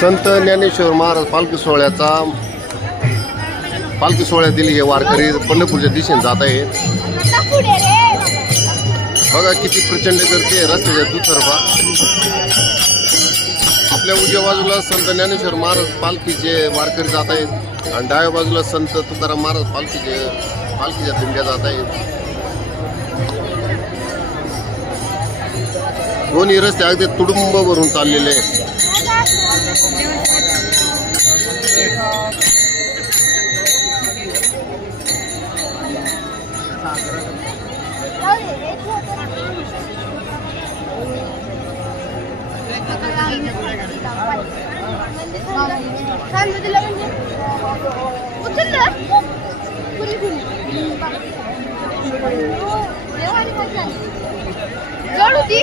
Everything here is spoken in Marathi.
संत ज्ञानेश्वर महाराज पालखी सोहळ्यातील हे वारकरी पंढरपूरच्या दिशेने जात आहे. बघा किती प्रचंड गर्दी आहे रस्त्याच्या दुतर्फा. आपल्या उजव्या बाजूला संत ज्ञानेश्वर महाराज पालखीचे वारकरी जात आहेत आणि डाव्या बाजूला संत तुकाराम महाराज पालखीच्या दिंड्या जात आहेत. दोन्ही रस्ते अगदी तुडुंब भरून चाललेले आहेत. जोड होती.